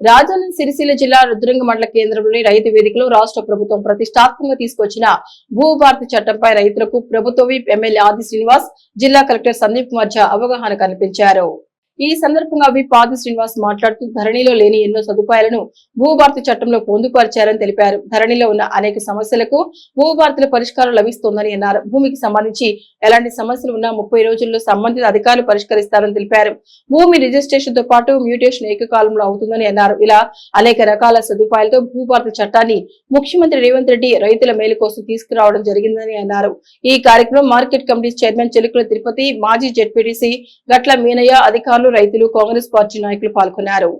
రాజధాని సిరిసిల్ల జిల్లా రుద్రంగ మండల కేంద్రంలోని రైతు వేదికలో రాష్ట్ర ప్రభుత్వం ప్రతిష్టాత్మకంగా తీసుకొచ్చిన భూభారతి చట్టంపై రైతులకు ప్రభుత్వ ఎమ్మెల్యే ఆది శ్రీనివాస్ జిల్లా కలెక్టర్ సందీప్ కుమార్ అవగాహన కల్పించారు. ఈ సందర్భంగా విప్ శ్రీనివాస్ మాట్లాడుతూ ధరణిలో లేని ఎన్నో సదుపాయాలను భూభారతి చట్టంలో పొందుపరిచారని తెలిపారు. ధరణిలో ఉన్న అనేక సమస్యలకు భూభారతిలో పరిష్కారం లభిస్తోందని అన్నారు. భూమికి సంబంధించి ఎలాంటి సమస్యలు ఉన్నా ముప్పై రోజుల్లో సంబంధిత అధికారులు పరిష్కరిస్తారని తెలిపారు. భూమి రిజిస్ట్రేషన్తో పాటు మ్యూటేషన్ ఏకకాలంలో అవుతుందని అన్నారు. ఇలా అనేక రకాల సదుపాయాలతో భూభారతి చట్టాన్ని ముఖ్యమంత్రి రేవంత్ రెడ్డి రైతుల మేలు కోసం తీసుకురావడం జరిగిందని అన్నారు. ఈ కార్యక్రమం market committee chairman Chelukula Tirupati మాజీ జెడ్పీటీసీ గట్ల మీనయ్య అధికారులు రైతులు కాంగ్రెస్ పార్టీ నాయకులు పాల్గొన్నారు.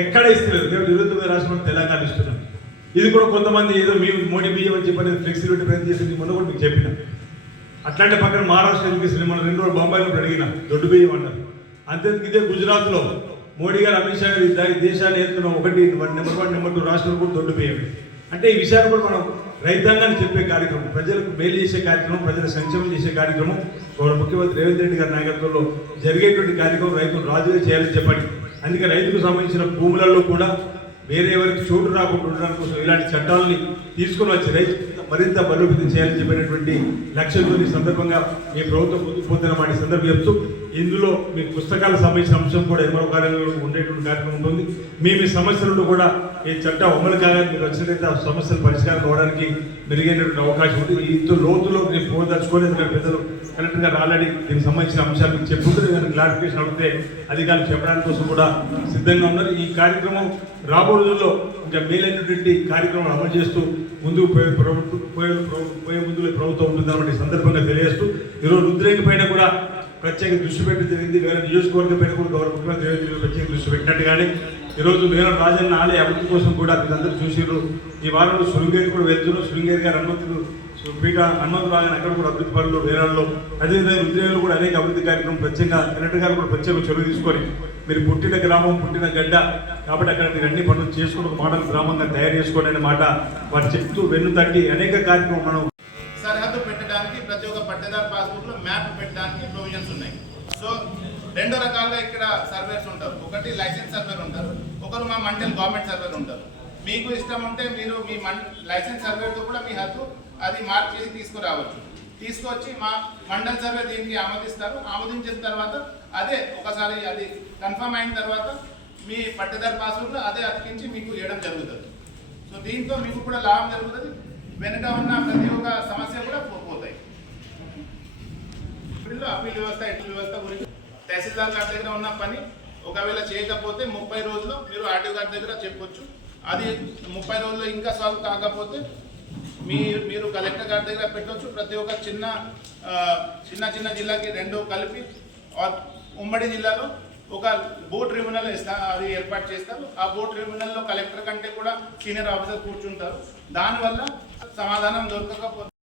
ఎక్కడ ఇస్తలేదు? దేవుడు ఇరవై తొమ్మిది రాష్ట్రం తెలంగాణ ఇస్తున్నాను ఇది కూడా కొంతమంది ఏదో మీ మోడీ బియ్యం అని చెప్పని ఫ్లెక్సిబిలిటీ ప్రయత్నం చేసింది మొన్న కూడా మీకు చెప్పిన. అట్లాంటి పక్కన మహారాష్ట్ర ఎందుకు ఇస్తుంది రెండు రోజులు బొంబాయిలో అడిగిన దొడ్డు బియ్యం అన్నారు. అంతే ఇదే గుజరాత్లో మోడీ గారు అమిత్ షా గారు ఇద్దరు దేశాలు ఎత్తున్న ఒకటి నెంబర్ వన్ నెంబర్ టూ రాష్ట్రం కూడా దొడ్డు అంటే ఈ విషయాన్ని కూడా మనం రైతాంగాన్ని చెప్పే కార్యక్రమం ప్రజలకు మేలు చేసే కార్యక్రమం ప్రజల సంక్షేమం చేసే కార్యక్రమం గౌరవ ముఖ్యమంత్రి రేవంత్ రెడ్డి గారి నాయకత్వంలో జరిగేటువంటి కార్యక్రమం రైతులు రాజుగా చేయాలని చెప్పండి. అందుకే రైతుకు సంబంధించిన భూములలో కూడా వేరే ఎవరికి చోటు రాకుండా ఉండడం కోసం ఇలాంటి చట్టాలని తీసుకుని వచ్చి రైతు మరింత బలోపేతం చేయాలని చెప్పినటువంటి లక్ష్యంతో ఈ సందర్భంగా మీ ప్రభుత్వం ముందుకు పోతున్న సందర్భం చెప్తూ ఇందులో మీ పుస్తకాలకు సంబంధించిన అంశం కూడా ఎన్నో కార్యాలయంలో ఉండేటువంటి కార్యక్రమం ఉంటుంది. మీ మీ సమస్యలను కూడా ఈ చట్టం అమలు కాగానే మీరు వచ్చినట్లయితే ఆ సమస్యలు పరిష్కారం కావడానికి మెరుగైనటువంటి అవకాశం ఉంది ఇంత లోతులో నేను పోదలుచుకోలేదు ఎందుకంటే పెద్దలు. కరెక్ట్గా రాలని దీనికి సంబంధించిన అంశాలు మీకు చెప్పుకుంటే నేను క్లారిఫికేషన్ అడిగితే అధికారులు చెప్పడానికి కోసం కూడా సిద్ధంగా ఉన్నారు. ఈ కార్యక్రమం రాబో రోజుల్లో ఇంకా మేలైనటువంటి కార్యక్రమాలు అమలు చేస్తూ ముందుకు పోయే ప్రభుత్వం పోయే ప్రభు- పోయే ముందులో ప్రభుత్వం ఉంటుందన్నమాట ఈ సందర్భంగా తెలియజేస్తూ. ఈరోజు రుద్రేణి పైన కూడా ప్రత్యేక దృష్టి పెట్టడం జరిగింది. వేరే నియోజకవర్గం పైన కూడా గౌరవ ముఖ్యమంత్రి ప్రత్యేక దృష్టి పెట్టినట్టుగానే ఈరోజు వేరే రాజన్న ఆలయ అభివృద్ధి కోసం కూడా మీరందరూ చూసిర్రు. ఈ వారంలో శృంగేరి కూడా వెళ్తున్నారు. శృంగేరి గారు హనుమంతులు పీఠ హనుమంతు రాగానే అక్కడ కూడా అభివృద్ధి పనులు వేరాల్లో అదేవిధంగా రుద్రేలో కూడా అనేక అభివృద్ధి కార్యక్రమం ప్రత్యేకంగా కలెక్టర్ గారు కూడా ప్రత్యేక చొరవ తీసుకొని మీరు పుట్టిన గ్రామం పుట్టిన గడ్డ కాబట్టి అక్కడ మీరు అన్ని పనులు చేసుకుని ఒక మోడల్ గ్రామంగా తయారు చేసుకోండి అనే మాట వారు చెప్తూ వెన్ను తట్టి అనేక కార్యక్రమం మనం ప్రతి ఒక్క పట్టేదారు పాస్బుక్లో మ్యాప్ పెట్టడానికి ప్రొవిజన్స్ ఉన్నాయి. సో రెండు రకాలుగా ఇక్కడ సర్వేస్ ఉంటారు. ఒకటి లైసెన్స్ సర్వేర్ ఉంటారు. ఒకరు మా మండల్ గవర్నమెంట్ సర్వేర్ ఉంటారు. మీకు ఇష్టం ఉంటే మీరు మీ మం లైసెన్స్ సర్వేతో కూడా మీ హద్దు అది మార్క్ చేసి తీసుకురావచ్చు. తీసుకొచ్చి మా మండల్ సర్వే దీనికి ఆమోదిస్తారు. ఆమోదించిన తర్వాత అదే ఒకసారి అది కన్ఫర్మ్ అయిన తర్వాత మీ పట్టేదారు పాస్బుక్లో అదే అతికించి మీకు ఇవ్వడం జరుగుతుంది. సో దీంతో మీకు కూడా లాభం జరుగుతుంది. వెనుక ఉన్న ప్రతి ఒక్క సమస్య కూడా పోతాయి. ఇప్పుడు అప్పీల్ వ్యవస్థ ఎట్ల వ్యవస్థ గురించి తహసీల్దార్ గారి దగ్గర ఉన్న పని ఒకవేళ చేయకపోతే ముప్పై రోజులు మీరు ఆర్టీఓ గారి దగ్గర చెప్పొచ్చు. అది ముప్పై రోజులు ఇంకా సాల్వ్ కాకపోతే మీ మీరు కలెక్టర్ గారి దగ్గర పెట్టొచ్చు. ప్రతి ఒక్క చిన్న చిన్న చిన్న జిల్లాకి రెండు కలిపి ఉమ్మడి జిల్లాలో ఒక బోర్డ్ ట్రిబ్యునల్ ఇస్తా అది ఏర్పాటు చేస్తారు. ఆ బోర్డ్ ట్రిబ్యునల్లో కలెక్టర్ కంటే కూడా సీనియర్ ఆఫీసర్ కూర్చుంటారు. దానివల్ల సమాధానం దొరకకపోతే